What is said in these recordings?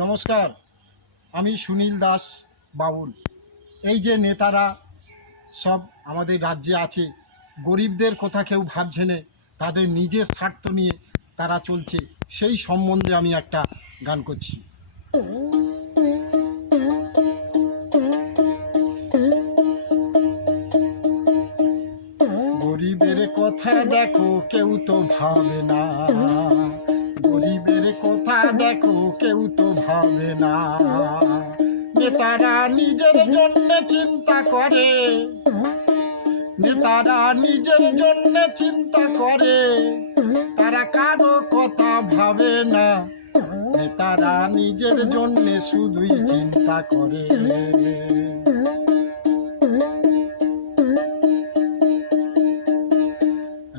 নমস্কার, আমি সুনীল দাস বাউল। এই যে নেতারা সব আমাদের রাজ্যে আছে, গরিবদের কথা কেউ ভাবছে না, তাদের নিজের স্বার্থ নিয়ে তারা চলছে, সেই সম্বন্ধে আমি একটা গান করছি। গরিবের কথা দেখো কেউ তো ভাবে না, গরিবের কথা দেখো কেউ তো ভাবে না। নেতারা নিজের জন্য চিন্তা করে, নেতারা নিজের জন্য চিন্তা করে, তারা কারো কথা ভাবে না। নেতারা নিজের জন্য শুধুই চিন্তা করে।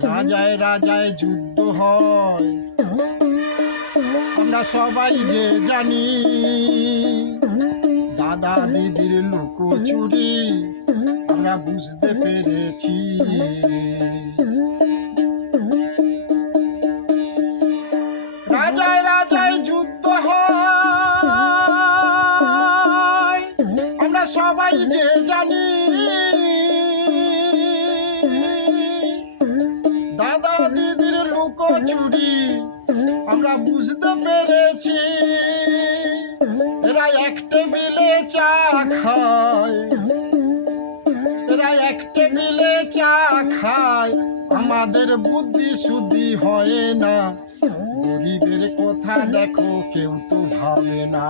রাজায় রাজায় যুদ্ধ হয়, আমরা সবাই যে জানি। দাদা দিদির লুকোচুরি আমরা বুঝতে পেরেছি। রাজায় রাজায় যুদ্ধ হয়, আমরা সবাই যে জানি। দাদা দিদির লুকোচুরি আমরা বুঝতে পেরেছি। এরা এক টেবিলে চা খায়, এরা এক টেবিলে চা খায়, আমাদের বুদ্ধি শুদ্ধি হয় না। গরিবের কথা দেখো কেউ তো ভাবে না,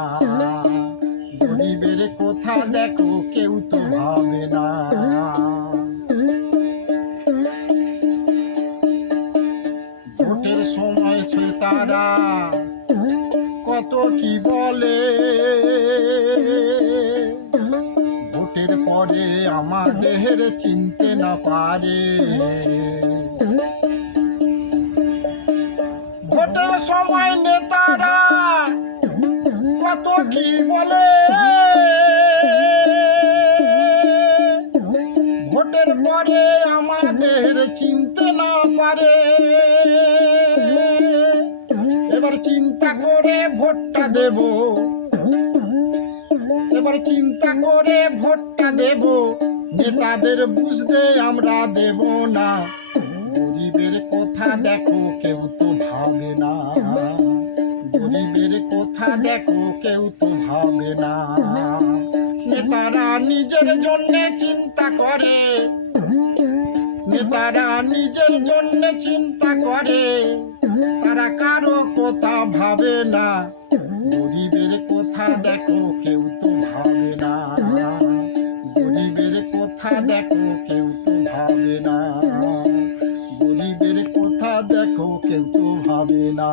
গরিবের কথা দেখো কেউ তো ভাবে না। ভোটের সময় তারা কত কি বলে, ভোটের পরে আমাদের চিনতে না পারে। ভোটের সময় নেতারা কত কি বলে, ভোটের পরে আমাদের চিনতে না পারে। এবার চিন্তা করে ভোটটা দেব, এবার চিন্তা করে ভোটটা দেব, নেতাদের বুঝতে আমরা দেব না। গরিবের কথা দেখো কেউ তো ভাবে না, গরিবের কথা দেখো কেউ তো ভাবে না। নেতারা নিজের জন্য চিন্তা করে, নেতারা নিজের জন্য চিন্তা করে, তারা কারো কথা ভাবে না। গরিবের কথা দেখো কেউ তো ভাবে না, গরিবের কথা দেখো কেউ তো ভাবে না, গরিবের কথা দেখো কেউ তো ভাবে না।